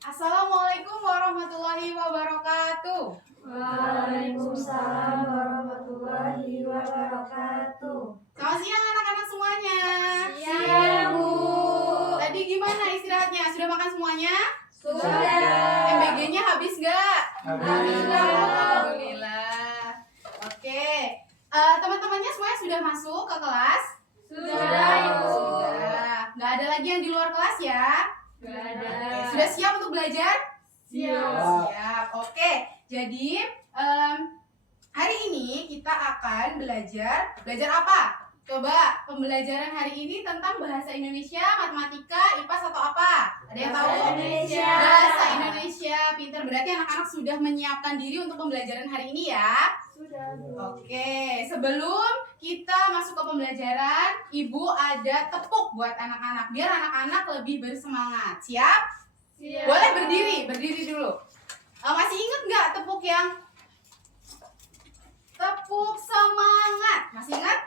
Assalamualaikum warahmatullahi wabarakatuh. Waalaikumsalam warahmatullahi wabarakatuh. Selamat siang anak-anak semuanya. Siang, Bu. Tadi gimana istirahatnya? Sudah makan semuanya? Sudah. MBG-nya habis nggak? Habis. Alhamdulillah. Oke. Teman-temannya semuanya sudah masuk ke kelas? Sudah, Ibu. Sudah. Nggak ada lagi yang di luar kelas ya? Nggak ada. Sudah siap untuk belajar? Siap. Siap. Oke. Jadi hari ini kita akan belajar apa? Coba pembelajaran hari ini tentang bahasa Indonesia, matematika, IPS atau apa? Ada yang tahu? Bahasa Indonesia. Bahasa Indonesia. Pinter. Berarti anak-anak sudah menyiapkan diri untuk pembelajaran hari ini ya? Sudah, Bu. Oke, sebelum kita masuk ke pembelajaran, Ibu ada tepuk buat anak-anak biar anak-anak lebih bersemangat. Siap? Siap. Boleh berdiri dulu. Masih inget nggak tepuk yang tepuk semangat? Masih ingat?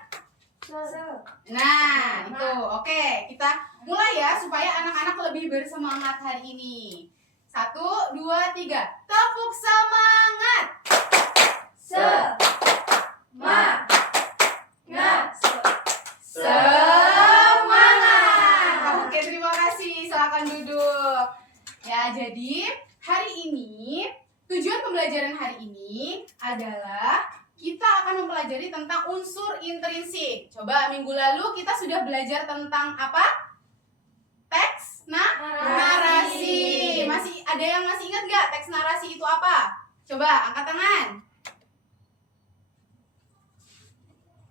Nah, itu. Oke, kita mulai ya supaya anak-anak lebih bersemangat hari ini. 1, 2, 3. Tepuk semangat. Semangat. Semangat. Oke, terima kasih. Silakan duduk. Ya, jadi hari ini tujuan pembelajaran hari ini adalah kita akan mempelajari tentang unsur intrinsik. Coba minggu lalu kita sudah belajar tentang apa? Teks narasi. Masih ada yang masih ingat nggak teks narasi itu apa? Coba angkat tangan.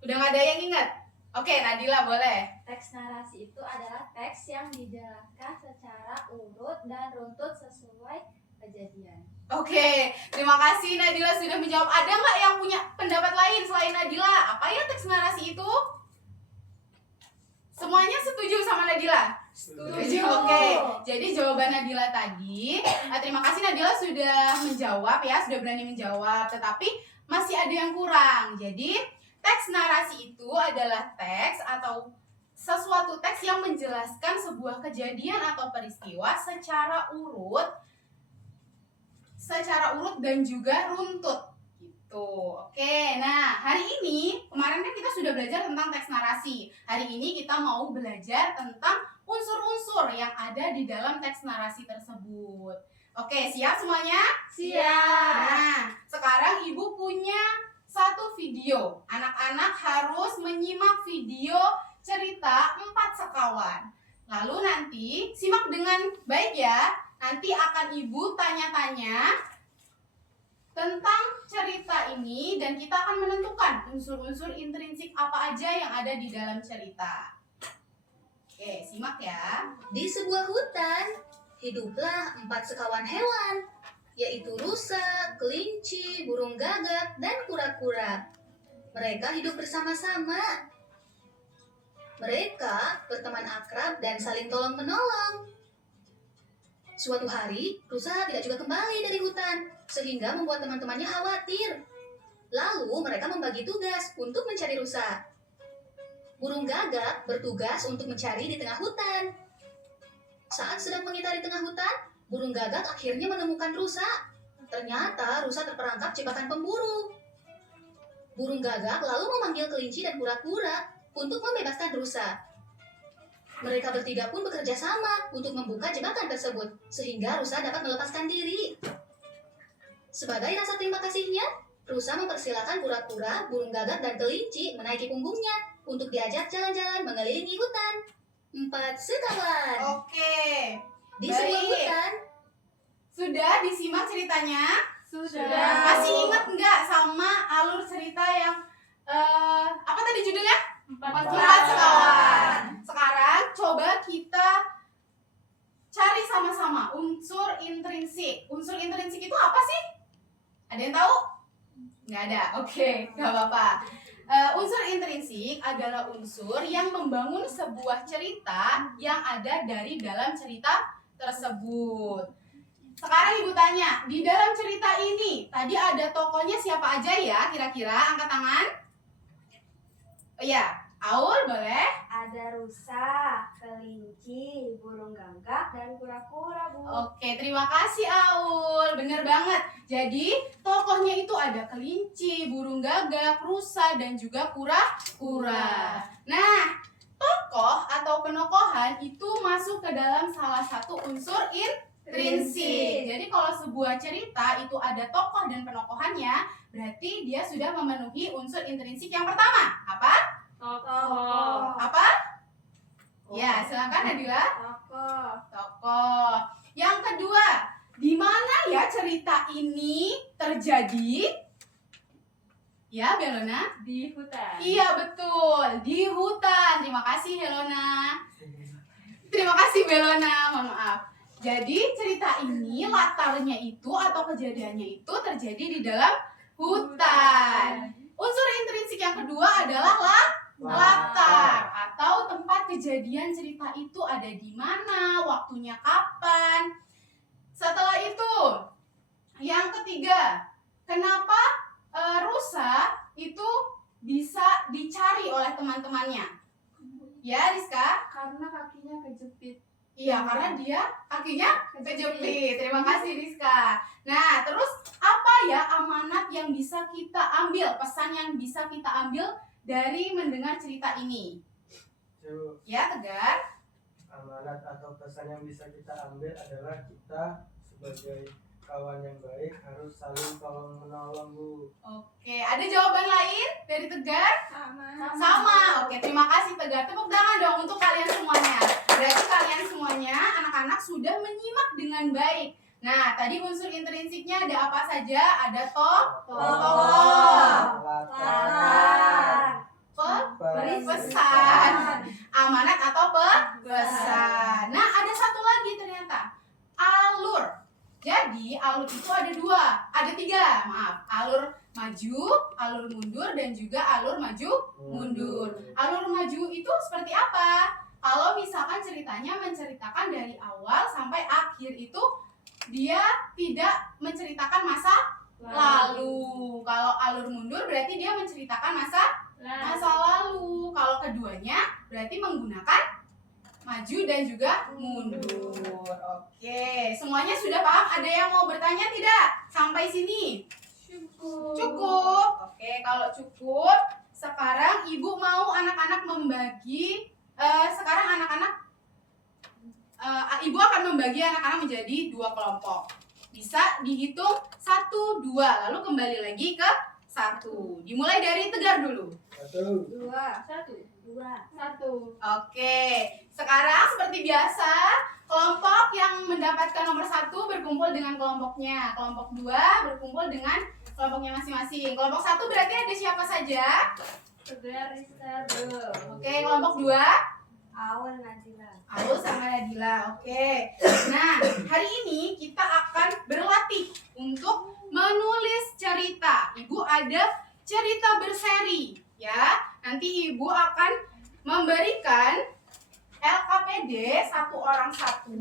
Udah nggak ada yang ingat? Oke, Nadila boleh. Teks narasi itu adalah teks yang dijelaskan secara urut dan runtut sesuai kejadian. Oke, terima kasih Nadila sudah menjawab. Ada nggak yang punya pendapat lain selain Nadila? Apa ya teks narasi itu? Semuanya setuju sama Nadila? Setuju. Oke, jadi jawaban Nadila tadi. Terima kasih Nadila sudah menjawab ya, sudah berani menjawab. Tetapi masih ada yang kurang. Jadi teks narasi itu adalah teks atau sesuatu teks yang menjelaskan sebuah kejadian atau peristiwa secara urut dan juga runtut gitu. Oke, nah hari ini kemarin kan kita sudah belajar tentang teks narasi. Hari ini kita mau belajar tentang unsur-unsur yang ada di dalam teks narasi tersebut. Oke, siap semuanya? Siap. Nah, sekarang Ibu punya satu video. Anak-anak harus menyimak video cerita 4 sekawan. Lalu nanti simak dengan baik ya. Nanti akan Ibu tanya-tanya tentang cerita ini dan kita akan menentukan unsur-unsur intrinsik apa aja yang ada di dalam cerita. Oke, simak ya. Di sebuah hutan, hiduplah 4 sekawan hewan, yaitu rusa, kelinci, burung gagak, dan kura-kura. Mereka hidup bersama-sama. Mereka berteman akrab dan saling tolong-menolong. Suatu hari, rusa tidak juga kembali dari hutan, sehingga membuat teman-temannya khawatir. Lalu mereka membagi tugas untuk mencari rusa. Burung gagak bertugas untuk mencari di tengah hutan. Saat sedang mengitari tengah hutan, burung gagak akhirnya menemukan rusa. Ternyata rusa terperangkap jebakan pemburu. Burung gagak lalu memanggil kelinci dan kura-kura untuk membebaskan rusa. Mereka bertiga pun bekerja sama untuk membuka jebakan tersebut, sehingga rusa dapat melepaskan diri. Sebagai rasa terima kasihnya, rusa mempersilahkan kura-kura, burung gagak, dan kelinci menaiki punggungnya untuk diajak jalan-jalan mengelilingi hutan. 4 sekawan. Oke. Di Baik. sebuah hutan, Sudah disimak ceritanya? Sudah. Masih ingat nggak sama alur cerita yang apa tadi judulnya? 4 sekawan. Sekarang coba kita cari sama-sama unsur intrinsik. Unsur intrinsik itu apa sih? Ada yang tahu? Nggak ada. Oke, nggak apa-apa. Unsur intrinsik adalah unsur yang membangun sebuah cerita yang ada dari dalam cerita tersebut. Sekarang Ibu tanya, di dalam cerita ini tadi ada tokohnya siapa aja ya kira-kira? Angkat tangan. Oh iya, Aul boleh? Ada rusa, kelinci, burung gagak, dan kura-kura, Bu. Oke, terima kasih Aul. Bener banget. Jadi, tokohnya itu ada kelinci, burung gagak, rusa, dan juga kura-kura. Nah, tokoh atau penokohan itu masuk ke dalam salah satu unsur intrinsik. Jadi, kalau sebuah cerita itu ada tokoh dan penokohannya, berarti dia sudah memenuhi unsur intrinsik yang pertama. Apa? Tokoh. Apa? Ya, silakan Nadila. Tokoh. Tokoh. Yang kedua, di mana ya cerita ini terjadi? Ya, Belona? Di hutan. Iya, betul. Di hutan. Terima kasih, Helona. Terima kasih, Belona. Mohon maaf. Jadi, cerita ini latarnya itu atau kejadiannya itu terjadi di dalam hutan. Unsur intrinsik yang kedua adalah latar atau tempat kejadian cerita itu ada di mana, waktunya kapan. Setelah itu, yang ketiga, kenapa rusa itu bisa dicari oleh teman-temannya? Ya, Rizka? Karena kakinya kejepit. Iya, karena dia kakinya kejepit. Terima kasih, Rizka. Nah, terus apa ya amanat yang bisa kita ambil, pesan yang bisa kita ambil dari mendengar cerita ini? Ya, Tegar. Amanat atau pesan yang bisa kita ambil adalah kita sebagai kawan yang baik harus saling tolong menolong, Bu. Oke, ada jawaban lain dari Tegar? Sama. Oke, terima kasih Tegar. Tepuk tangan dong untuk kalian semuanya. Berarti kalian semuanya, anak-anak sudah menyimak dengan baik. Nah, tadi unsur intrinsiknya ada apa saja? Ada Tokoh. Latar. pesan, amanat atau pesan. Nah, ada satu lagi ternyata, alur. Jadi alur itu ada tiga, maaf. Alur maju, alur mundur, dan juga alur maju mundur. Alur maju itu seperti apa? Kalau misalkan ceritanya menceritakan dari awal sampai akhir itu dia tidak menceritakan masa lalu. Kalau alur mundur berarti dia menceritakan masa lalu. Kalau keduanya berarti menggunakan maju dan juga mundur. Oke, semuanya sudah paham? Ada yang mau bertanya tidak? Sampai sini? Cukup. Oke, kalau cukup, sekarang ibu mau anak-anak membagi. Ibu akan membagi anak-anak menjadi 2 kelompok. Bisa dihitung 1, 2, lalu kembali lagi ke 1. Dimulai dari Tegar dulu. 1, 2, 1. Oke, sekarang seperti biasa, kelompok yang mendapatkan nomor 1 berkumpul dengan kelompoknya. Kelompok 2 berkumpul dengan kelompoknya masing-masing. Kelompok 1 berarti ada siapa saja? Tegar, Rizka, Bel. Oke, kelompok 2? Aul, Nadila. Aul sama Nadila. Oke. Nah, hari ini kita akan berlatih untuk menulis cerita. Ibu ada cerita berseri, ya. Nanti ibu akan memberikan LKPD 1 orang 1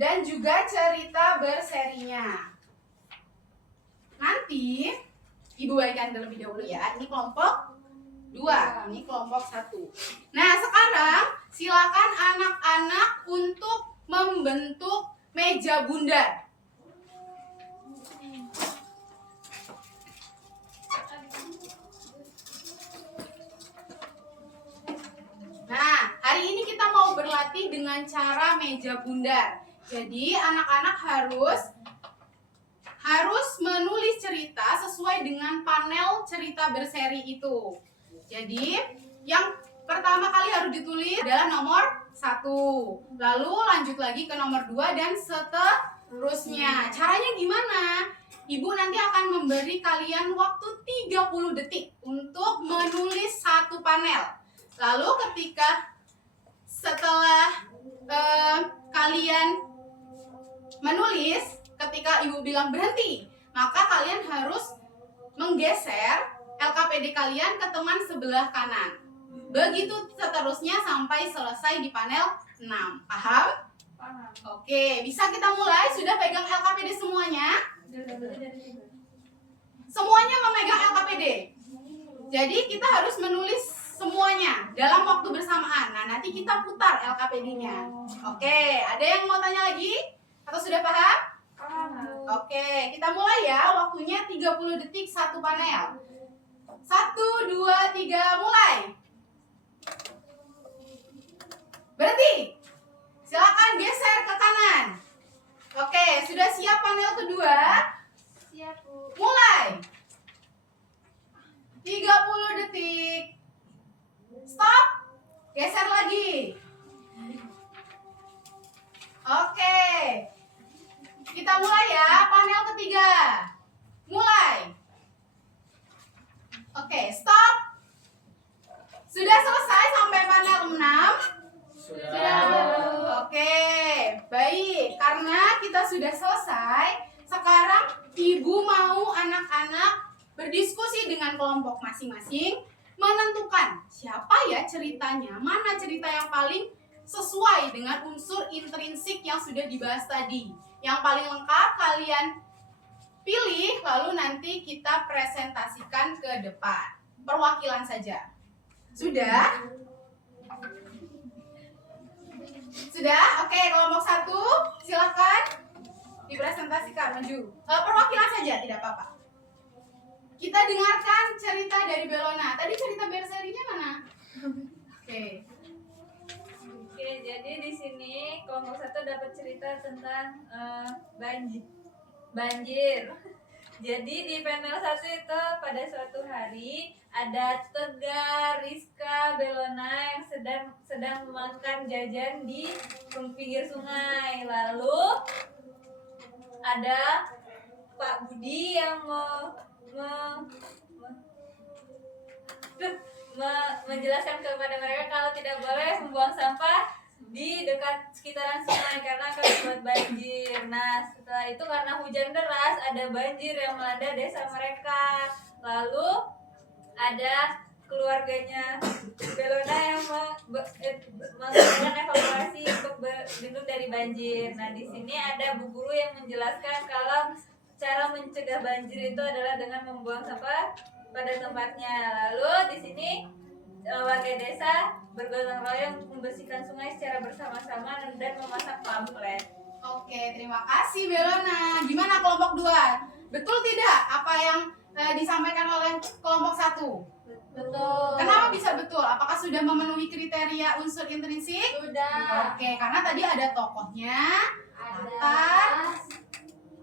dan juga cerita berserinya. Nanti ibu bagikan terlebih dahulu ya. Ini kelompok 2, ini kelompok 1. Nah, sekarang silakan anak-anak untuk membentuk meja bundar. Nah, hari ini kita mau berlatih dengan cara meja bundar. Jadi, anak-anak harus menulis cerita sesuai dengan panel cerita berseri itu. Jadi, yang pertama kali harus ditulis adalah nomor 1. Lalu lanjut lagi ke nomor 2 dan seterusnya. Caranya gimana? Ibu nanti akan memberi kalian waktu 30 detik untuk menulis 1 panel. Lalu setelah kalian menulis, ketika ibu bilang berhenti, maka kalian harus menggeser LKPD kalian ke teman sebelah kanan. Begitu seterusnya sampai selesai di panel 6. Paham? Paham. Oke, bisa kita mulai? Sudah pegang LKPD semuanya? Semuanya memegang LKPD. Jadi kita harus menulis semuanya dalam waktu bersamaan. Nah, nanti kita putar LKPD-nya. Oke, ada yang mau tanya lagi? Atau sudah paham? Oke, kita mulai ya. Waktunya 30 detik satu panel. 1, 2, 3, mulai. Berhenti. Silakan geser ke kanan. Oke, sudah siap panel kedua? Siap, Bu. Mulai. 30 detik. Stop. Geser lagi. Oke. Kita mulai ya, panel ketiga. Mulai. Oke, stop. Sudah selesai sampai panel 6? Oke, baik. Karena kita sudah selesai, sekarang ibu mau anak-anak berdiskusi dengan kelompok masing-masing, menentukan siapa ya ceritanya, mana cerita yang paling sesuai dengan unsur intrinsik yang sudah dibahas tadi. Yang paling lengkap kalian pilih, lalu nanti kita presentasikan ke depan. Perwakilan saja. Sudah? Sudah? Oke, kelompok 1 silakan dipresentasikan, maju. Perwakilan saja, tidak apa-apa. Kita dengarkan cerita dari Belona. Tadi cerita berserinya mana? Oke. Oke, jadi di sini kelompok 1 dapat cerita tentang banjir. Jadi di panel 1 itu pada suatu hari ada Tegar, Rizka, Belona yang sedang makan jajan di pinggir sungai. Lalu ada Pak Budi yang menjelaskan kepada mereka kalau tidak boleh membuang sampah di dekat sekitaran sungai karena akan membuat banjir. Nah, setelah itu karena hujan deras ada banjir yang melanda desa mereka. Lalu ada keluarganya Belona yang melakukan evaluasi untuk berlindung dari banjir. Nah, di sini ada Bu Guru yang menjelaskan kalau cara mencegah banjir itu adalah dengan membuang sampah pada tempatnya. Lalu di sini warga desa bergotong royong membersihkan sungai secara bersama-sama dan memasang pamflet. Oke, terima kasih Belona. Gimana kelompok 2? Betul tidak apa yang disampaikan oleh kelompok 1? Betul. Kenapa bisa betul? Apakah sudah memenuhi kriteria unsur intrinsik? Sudah. Oke, karena tadi ada tokohnya, Ada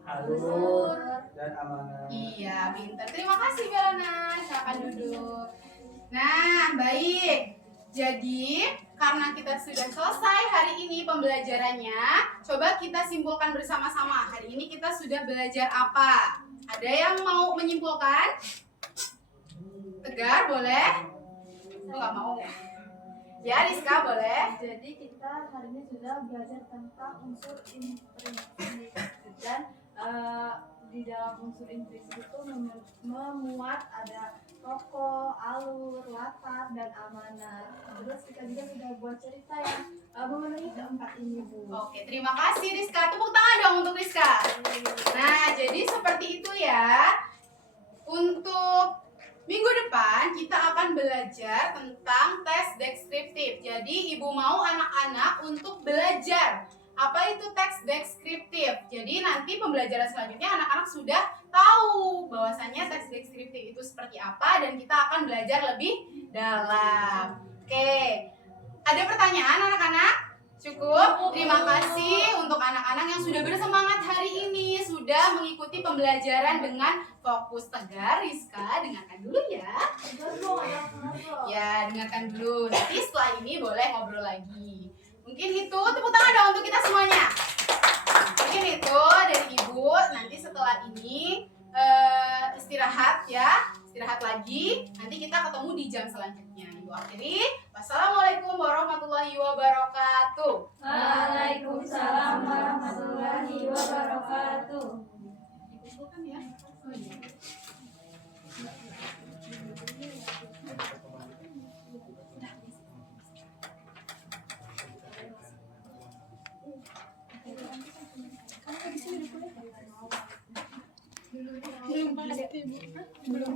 Alur dan amanah. iya, pintar. Terima kasih Belona. Silakan duduk. Nah, baik. Jadi, karena kita sudah selesai hari ini pembelajarannya, coba kita simpulkan bersama-sama. Hari ini kita sudah belajar apa? Ada yang mau menyimpulkan? Tegar, boleh? Lu nggak mau ya? Ya, Rizka, boleh? Jadi kita hari ini sudah belajar tentang unsur intrinsik dan di dalam unsur intrinsik itu memuat ada tokoh, alur, latar, dan amanat. Terus kita juga sudah buat cerita yang memenuhi keempat ini, Bu. Oke, terima kasih Rizka. Tepuk tangan dong untuk Rizka. Nah, jadi seperti itu ya. Untuk minggu depan kita akan belajar tentang tes deskriptif. Jadi ibu mau anak-anak untuk belajar apa itu teks deskriptif. Jadi nanti pembelajaran selanjutnya anak-anak sudah tahu bahwasannya teks deskriptif itu seperti apa dan kita akan belajar lebih dalam. Oke, ada pertanyaan anak-anak? Cukup? Terima kasih untuk anak-anak yang sudah bersemangat hari ini, sudah mengikuti pembelajaran dengan fokus. Tegar, Rizka, dengarkan dulu ya. Ya, dengarkan dulu. Nanti setelah ini boleh ngobrol lagi. Mungkin itu, tepuk tangan dong untuk kita semuanya. Mungkin itu dari ibu. Nanti setelah ini istirahat ya, istirahat lagi. Nanti kita ketemu di jam selanjutnya. Ibu akhiri. Wassalamualaikum warahmatullahi wabarakatuh. Waalaikumsalam warahmatullahi wabarakatuh. Ibu kan ya? Oh iya. Belum pasti, Bu. Belum